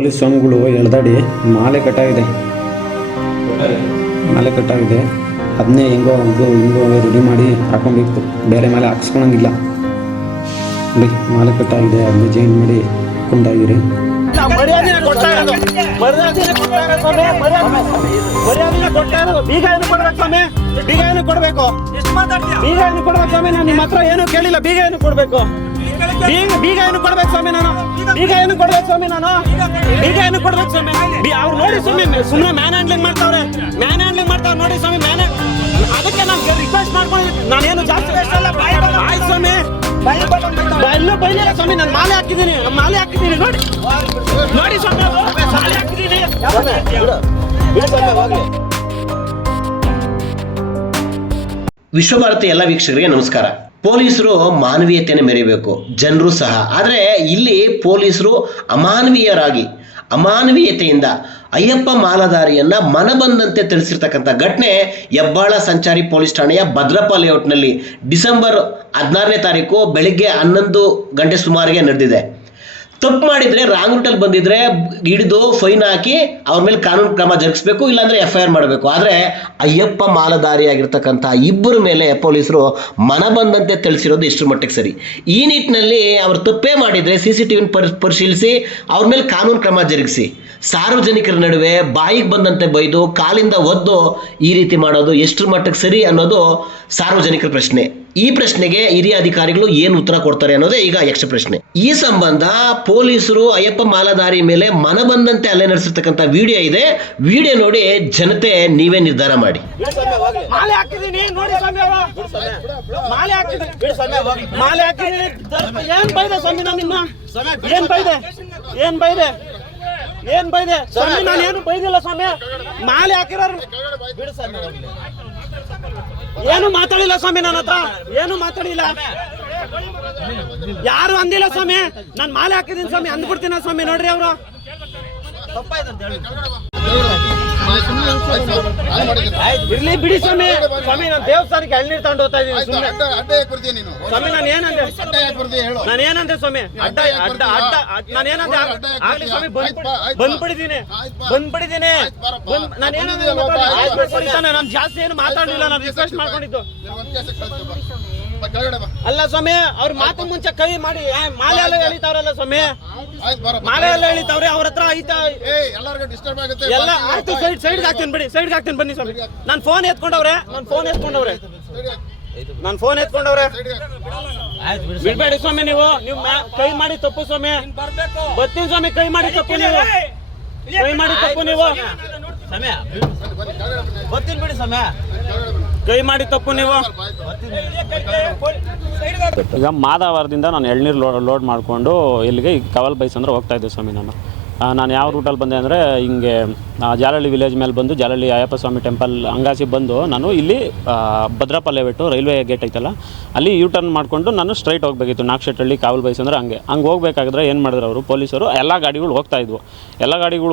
Police ಸ್ವಾಮಿಗಳು ಎಳೆದಾಡಿ ಮಾಲೆ ಕಟ್ಟಾಗಿದೆ. ಅದನ್ನೇ ಹಿಂಗೋ ರೆಡಿ ಮಾಡಿ ಹಾಕೊಬೇಕು, ಬೇರೆ ಮೇಲೆ ಹಾಕ್ಸ್ಕೊಳಂಗಿಲ್ಲ. ನೋಡಿ ಮಾಲೆ ಕಟ್ಟಾಗಿದೆ, ಅದನ್ನೇ ಚೇಂಜ್ ಮಾಡಿ ಹಾಕೊಂಡಾಗಿರಿ. ಬೀಗ ಏನು ಕೊಡ್ಬೇಕು ಸ್ವಾಮಿ? ಬೀಗ ಏನು ಕೊಡ್ಬೇಕು ಸ್ವಾಮಿ? ನಾನು ನಿಮ್ಮ ಹತ್ರ ಏನು ಕೇಳಿಲ್ಲ. ಬೀಗ ಏನು ಕೊಡ್ಬೇಕು? ಬೀಗ ಏನು ಕೊಡ್ಬೇಕು ಸ್ವಾಮಿ? ಬೀಗ ಏನು ಕೊಡ್ಬೇಕು ಸ್ವಾಮಿ? ಅವ್ರು ನೋಡಿ ಸುಮ್ಮನೆ ಮ್ಯಾನ್ ಹ್ಯಾಂಡ್ಲಿಂಗ್ ಮಾಡ್ತಾವ್ರೆ ನೋಡಿ ಸ್ವಾಮಿ. ಅದಕ್ಕೆ ನಾನು ರಿಕ್ವೆಸ್ಟ್ ಮಾಡ್ಕೊಂಡು ನಾನೇನು ಜಾಸ್ತಿ ಆಯ್ತು ಸ್ವಾಮಿ. ಎಲ್ಲೂ ಬೈಲಿಲ್ಲ ಸ್ವಾಮಿ. ನಾನು ಮಾಲೆ ಹಾಕಿದ್ದೀನಿ ನೋಡಿ ಸ್ವಾಮಿ. ಮಾಲೆ ಹಾಕಿದ್ದೀನಿ. ವಿಶ್ವಭಾರತಿ ಎಲ್ಲ ವೀಕ್ಷಕರಿಗೆ ನಮಸ್ಕಾರ. ಪೊಲೀಸರು ಮಾನವೀಯತೆಯನ್ನು ಮೆರೆಯಬೇಕು, ಜನರು ಸಹ. ಆದರೆ ಇಲ್ಲಿ ಪೊಲೀಸರು ಅಮಾನವೀಯತೆಯಿಂದ ಅಯ್ಯಪ್ಪ ಮಾಲಾಧಾರಿಯನ್ನ ಮನಬಂದಂತೆ ತಿಳಿಸಿರ್ತಕ್ಕಂಥ ಘಟನೆ ಹೆಬ್ಬಾಳ ಸಂಚಾರಿ ಪೊಲೀಸ್ ಠಾಣೆಯ ಭದ್ರಪ್ಪ ಲೇಔಟ್ನಲ್ಲಿ ಡಿಸೆಂಬರ್ 16ನೇ ತಾರೀಕು ಬೆಳಿಗ್ಗೆ 11 ಗಂಟೆ ಸುಮಾರಿಗೆ ನಡೆದಿದೆ. ತಪ್ಪು ಮಾಡಿದ್ರೆ ರಾಂಗ್ ರೂಟಲ್ಲಿ ಬಂದಿದ್ರೆ ಹಿಡಿದು ಫೈನ್ ಹಾಕಿ ಅವ್ರ ಮೇಲೆ ಕಾನೂನು ಕ್ರಮ ಜರುಗಿಸಬೇಕು, ಇಲ್ಲಾಂದ್ರೆ FIR ಮಾಡಬೇಕು. ಆದರೆ ಅಯ್ಯಪ್ಪ ಮಾಲಾಧಾರಿಯಾಗಿರ್ತಕ್ಕಂಥ ಇಬ್ಬರ ಮೇಲೆ ಪೊಲೀಸರು ಮನಬಂದಂತೆ ತಿಳಿಸಿರೋದು ಇಷ್ಟರ ಮಟ್ಟಿಗೆ ಸರಿ. ಈ ನಿಟ್ಟಿನಲ್ಲಿ ಅವರು ತಪ್ಪೇ ಮಾಡಿದ್ರೆ CCTV ಪರಿಶೀಲಿಸಿ ಅವ್ರ ಮೇಲೆ ಕಾನೂನು ಕ್ರಮ ಜರುಗಿಸಿ. ಸಾರ್ವಜನಿಕರ ನಡುವೆ ಬಾಯಿಗೆ ಬಂದಂತೆ ಬೈದು ಕಾಲಿಂದ ಒದ್ದು ಈ ರೀತಿ ಮಾಡೋದು ಎಷ್ಟರ ಮಟ್ಟಿಗೆ ಸರಿ ಅನ್ನೋದು ಸಾರ್ವಜನಿಕರ ಪ್ರಶ್ನೆ. ಈ ಪ್ರಶ್ನೆಗೆ ಹಿರಿಯ ಅಧಿಕಾರಿಗಳು ಏನು ಉತ್ತರ ಕೊಡ್ತಾರೆ ಅನ್ನೋದೇ ಈಗ ಯಕ್ಷ ಪ್ರಶ್ನೆ. ಈ ಸಂಬಂಧ ಪೊಲೀಸರು ಅಯ್ಯಪ್ಪ ಮಾಲಾಧಾರಿ ಮೇಲೆ ಮನಬಂದಂತೆ ಹಲ್ಲೆ ನಡೆಸಿರ್ತಕ್ಕಂಥ ವಿಡಿಯೋ ಇದೆ. ವಿಡಿಯೋ ನೋಡಿ ಜನತೆ ನೀವೇ ನಿರ್ಧಾರ ಮಾಡಿ. ಏನ್ ಬೈದೆ ಸ್ವಾಮಿ? ನಾನು ಏನು ಬೈದಿಲ್ಲ ಸ್ವಾಮಿ. ಮಾಲೆ ಹಾಕಿರೋರು ಏನು ಮಾತಾಡಿಲ್ಲ ಸ್ವಾಮಿ. ನನ್ನ ಹತ್ರ ಏನು ಮಾತಾಡಿಲ್ಲ, ಯಾರು ಅಂದಿಲ್ಲ ಸ್ವಾಮಿ. ನಾನು ಮಾಲೆ ಹಾಕಿದ್ದೀನಿ ಸ್ವಾಮಿ ಅಂದ್ಬಿಡ್ತೀನ ಸ್ವಾಮಿ. ನೋಡ್ರಿ ಅವರು ಇರ್ಲಿ ಬಿಡಿ ಸ್ವಾಮಿ. ನಾನು ದೇವಸ್ಥಾನಕ್ಕೆ ಎಳ್ನೀರು ತಗೊಂಡು ಹೋಗ್ತಾ ಇದ್ದೀನಿ ಸ್ವಾಮಿ. ನಾನೇನಂದೆ ಸ್ವಾಮಿ? ನಾನೇನಂದೆ ಆಗ್ಲಿ ಸ್ವಾಮಿ? ಬಂದ್ಬಿಡಿದ್ದೀನಿ. ನಾನು ಜಾಸ್ತಿ ಏನು ಮಾತಾಡಲಿಲ್ಲ. ನಾನು ರಿಕ್ವೆಸ್ಟ್ ಮಾಡ್ಕೊಂಡಿದ್ದು ಅಲ್ಲ ಸ್ವಾಮಿ. ಅವ್ರ ಮಾತು ಮುಂಚೆ ಕೈ ಮಾಡಿ ಮಾಲೆ ಎಲ್ಲ ಎಳಿತಾವ್ರಲ್ಲ ಸ್ವಾಮಿ. ಮಾಲೆ ಎಲ್ಲ ಎಳಿತಾವ್ರೆ. ಅವ್ರ ಹತ್ರ ಐತಾ ಎಲ್ಲ ಆಯ್ತು. ಸೈಡ್ಗೆ ಹಾಕ್ತೀನಿ ಬಿಡಿ. ಸೈಡ್ಗೆ ಹಾಕ್ತೀನಿ ಬನ್ನಿ ಸ್ವಾಮಿ. ನಾನು ಫೋನ್ ಎತ್ಕೊಂಡವ್ರೆ. ಬಿಡ್ಬೇಡಿ ಸ್ವಾಮಿ. ನೀವು ಕೈ ಮಾಡಿ ತಪ್ಪು ಸ್ವಾಮಿ. ಬರ್ತೀನಿ ಸ್ವಾಮಿ. ಕೈ ಮಾಡಿ ತಪ್ಪು ನೀವು. ಬರ್ತೀನಿ ಬಿಡಿ ಸ್ವಾಮಿ. ಕೈ ಮಾಡಿ ತಪ್ಪು ನೀವು. ಈಗ ಮಾದಾವರದಿಂದ ನಾನು ಎಳ್ನೀರು ಲೋಡ್ ಮಾಡಿಕೊಂಡು ಇಲ್ಲಿಗೆ ಕವಲ್ ಬೈಸ್ ಅಂದ್ರೆ ಹೋಗ್ತಾ ಇದ್ದೆ ಸ್ವಾಮಿ. ನಾನು ಯಾವ ರೂಟಲ್ಲಿ ಬಂದೆ ಅಂದರೆ ಹಿಂಗೆ ಜಾಲಹಳ್ಳಿ ವಿಲೇಜ್ ಮೇಲೆ ಬಂದು ಜಾಲಹಳ್ಳಿ ಅಯ್ಯಪ್ಪ ಸ್ವಾಮಿ ಟೆಂಪಲ್ ಅಂಗಾಸಿ ಬಂದು ನಾನು ಇಲ್ಲಿ ಭದ್ರಪ್ಪ ಲೇಔಟು ರೈಲ್ವೆ ಗೇಟ್ ಐತಲ್ಲ ಅಲ್ಲಿ ಟರ್ನ್ ಮಾಡಿಕೊಂಡು ನಾನು ಸ್ಟ್ರೈಟ್ ಹೋಗಬೇಕಿತ್ತು. ನಾಗಶೆಟ್ಟಹಳ್ಳಿ ಕಾವಲ್ ಬೈಸ್ ಅಂದ್ರೆ ಹಂಗೆ ಹೋಗ್ಬೇಕಾದ್ರೆ ಏನು ಮಾಡಿದ್ರು ಅವರು ಪೊಲೀಸರು, ಎಲ್ಲ ಗಾಡಿಗಳು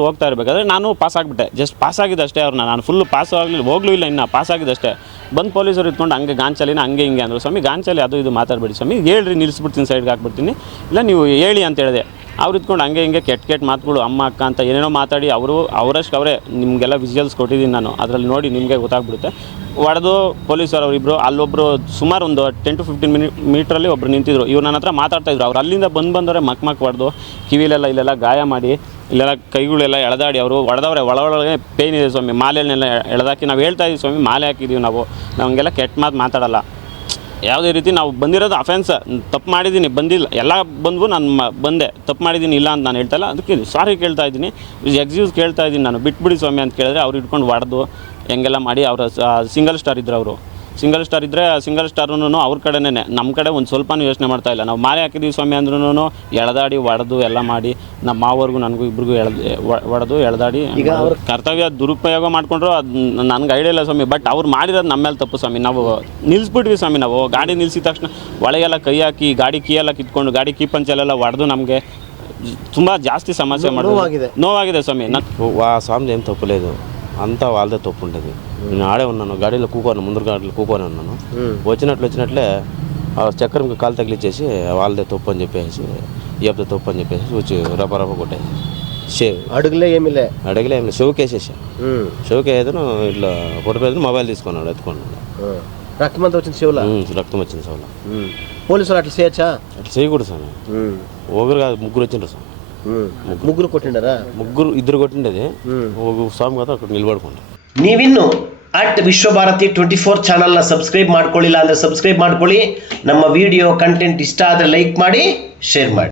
ಹೋಗ್ತಾ ಇರಬೇಕಾದ್ರೆ ನಾನು ಪಾಸ್ ಆಗಿಬಿಟ್ಟೆ. ಜಸ್ಟ್ ಪಾಸ್ ಆಗಿದ್ದಷ್ಟೇ. ನಾನು ಫುಲ್ಲು ಪಾಸ್ ಹೋಗ್ಲೂ ಇಲ್ಲ, ಇನ್ನು ಪಾಸ್ ಆಗಿದ್ದಷ್ಟೇ. ಬಂದು ಪೊಲೀಸರು ಇಟ್ಕೊಂಡು ಹಂಗೆ ಗಾಂಚಲಿನ ಹಂಗೆ ಹಿಂಗೆ ಅಂದರು. ಸ್ವಾಮಿ ಗಾಂಚಲಿ ಅದು ಇದು ಮಾತಾಡಬೇಡಿ ಸ್ವಾಮಿ, ಹೇಳ್ರಿ ನಿಲ್ಲಿಸ್ಬಿಡ್ತೀನಿ, ಸೈಡ್ಗೆ ಹಾಕ್ಬಿಡ್ತೀನಿ, ಇಲ್ಲ ನೀವು ಹೇಳಿ ಅಂತ ಹೇಳಿದೆ. ಅವ್ರು ಇದ್ಕೊಂಡು ಹಂಗೆ ಹಿಂಗೆ ಕೆಟ್ಟ ಮಾತುಗಳು ಅಮ್ಮ ಅಕ್ಕ ಅಂತ ಏನೇನೋ ಮಾತಾಡಿ ಅವರಷ್ಟು ಅವರೇ ನಿಮಗೆಲ್ಲ ವಿಜುವಲ್ಸ್ ಕೊಟ್ಟಿದ್ದೀನಿ ನಾನು, ಅದರಲ್ಲಿ ನೋಡಿ ನಿಮಗೆ ಗೊತ್ತಾಗ್ಬಿಡುತ್ತೆ. ಹೊಡೆದು ಪೊಲೀಸರು ಅವರಿಬ್ಬರು ಅಲ್ಲೊಬ್ಬರು ಸುಮಾರು ಒಂದು 10 to 15 ಮೀಟ್ರಲ್ಲಿ ಒಬ್ಬರು ನಿಂತಿದ್ರು. ಇವ್ರು ನನ್ನ ಹತ್ರ ಮಾತಾಡ್ತಾಯಿದ್ರು. ಅವ್ರು ಅಲ್ಲಿಂದ ಬಂದವರೆ ಮಕ್ ಹೊಡೆದು ಕಿವಿಲೆಲ್ಲ ಇಲ್ಲೆಲ್ಲ ಗಾಯ ಮಾಡಿ ಇಲ್ಲೆಲ್ಲ ಕೈಗಳೆಲ್ಲ ಎಳೆದಾಡಿ ಅವರು ಹೊಡೆದವ್ರೆ. ಒಳಗೆ ಪೇಯ್ನ್ ಇದೆ ಸ್ವಾಮಿ. ಮಾಲೆಯನ್ನೆಲ್ಲ ಎಳೆದಾಕಿ ನಾವು ಹೇಳ್ತಾ ಇದ್ದೀವಿ ಸ್ವಾಮಿ, ಮಾಲೆ ಹಾಕಿದ್ದೀವಿ ನಾವು, ನಮಗೆಲ್ಲ ಕೆಟ್ಟ ಮಾತು ಮಾತಾಡಲ್ಲ. ಯಾವುದೇ ರೀತಿ ನಾವು ಬಂದಿರೋದು ಅಫೆನ್ಸ್, ತಪ್ಪು ಮಾಡಿದ್ದೀನಿ, ಬಂದಿಲ್ಲ, ಎಲ್ಲ ಬಂದು ನಾನು ಬಂದೆ, ತಪ್ಪು ಮಾಡಿದ್ದೀನಿ ಇಲ್ಲ ಅಂತ ನಾನು ಹೇಳ್ತಾಯಿಲ್ಲ. ಅದಕ್ಕೆ ಸಾರಿ ಕೇಳ್ತಾ ಇದ್ದೀನಿ, ಎಕ್ಸ್ಕ್ಯೂಸ್ ಕೇಳ್ತಾ ಇದ್ದೀನಿ ನಾನು, ಬಿಟ್ಬಿಡಿ ಸ್ವಾಮಿ ಅಂತ ಕೇಳಿದ್ರೆ ಅವ್ರು ಇಟ್ಕೊಂಡು ಹೊಡೆದು ಹೆಂಗೆಲ್ಲ ಮಾಡಿ. ಅವರ ಸಿಂಗಲ್ ಸ್ಟಾರ್ ಇದ್ದರು. ಅವರು ಸಿಂಗಲ್ ಸ್ಟಾರ್ ಇದ್ದರೆ ಸಿಂಗಲ್ ಸ್ಟಾರೂ ಅವ್ರ ಕಡೆನೇ, ನಮ್ಮ ಕಡೆ ಒಂದು ಸ್ವಲ್ಪನೂ ಯೋಚನೆ ಮಾಡ್ತಾಯಿಲ್ಲ. ನಾವು ಮಾಲೆ ಹಾಕಿದ್ದೀವಿ ಸ್ವಾಮಿ ಅಂದ್ರೂ ಎಳೆದಾಡಿ ಹೊಡೆದು ಎಲ್ಲ ಮಾಡಿ ನಮ್ಮ ಮಾವರ್ಗೂ ನನಗೂ ಇಬ್ರಿಗೂ ಹೊಡೆದು ಎಳೆದಾಡಿ ಈಗ ಅವ್ರ ಕರ್ತವ್ಯ ದುರುಪಯೋಗ ಮಾಡಿಕೊಂಡ್ರು. ಅದು ನನಗೆ ಐಡಿಯಾ ಇಲ್ಲ ಸ್ವಾಮಿ. ಬಟ್ ಅವ್ರು ಮಾಡಿರೋದು ನಮ್ಮ ಮೇಲೆ ತಪ್ಪು ಸ್ವಾಮಿ. ನಾವು ನಿಲ್ಲಿಸ್ಬಿಟ್ವಿ ಸ್ವಾಮಿ. ನಾವು ಗಾಡಿ ನಿಲ್ಲಿಸಿದ ತಕ್ಷಣ ಒಳಗೆಲ್ಲ ಕೈ ಹಾಕಿ ಗಾಡಿ ಕೀಯೆಲ್ಲ ಕಿತ್ಕೊಂಡು ಗಾಡಿ ಕೀ ಪಂಚೆಲ್ಲ ಹೊಡೆದು ನಮಗೆ ತುಂಬ ಜಾಸ್ತಿ సమస్య నోవాಗಿದೆ స్వామి. స్వామి ఏం తప్పులేదు, అంతా వాళ్ళదే తప్పు ఉంటుంది. నేను ఆడే ఉన్నాను, గాడిలో కూకోను, ముందు గాడిలో కూకొని ఉన్నాను. వచ్చినట్లే చక్రంకి కాలు తగిలిచ్చేసి వాళ్ళదే తప్పు అని చెప్పేసి, ఈ అబ్బాయి తప్పు అని చెప్పేసి వచ్చి రప కొట్టేసి అడుగులే ఏమిలే అడగలే ఏమి షోకి వేసేసా షోకి ఏదైనా ఇట్లా పొడిపోయేది మొబైల్ తీసుకున్నాడు ఎత్తుకున్నాడు రక్తం అంతా వచ్చింది చెవుల రక్తం వచ్చింది సోలో పోలీసులు అట్లా చేయొచ్చా అట్లా చేయకూడదు సార్ ఒకరు కాదు ముగ్గురు వచ్చిండ్రు సార్ ముగ్గురు కొట్టిండారా ఇద్దరు కొట్టిండేది ఒక స్వామి కదా అక్కడ నిలబడుకోండి ನೀವಿನ್ನು @ವಿಶ್ವಭಾರತಿ 24 ಚಾನಲ್ನ ಸಬ್ಸ್ಕ್ರೈಬ್ ಮಾಡ್ಕೊಳ್ಳಿಲ್ಲ ಅಂದರೆ ಸಬ್ಸ್ಕ್ರೈಬ್ ಮಾಡ್ಕೊಳ್ಳಿ. ನಮ್ಮ ವಿಡಿಯೋ ಕಂಟೆಂಟ್ ಇಷ್ಟ ಆದರೆ ಲೈಕ್ ಮಾಡಿ, ಶೇರ್ ಮಾಡಿ.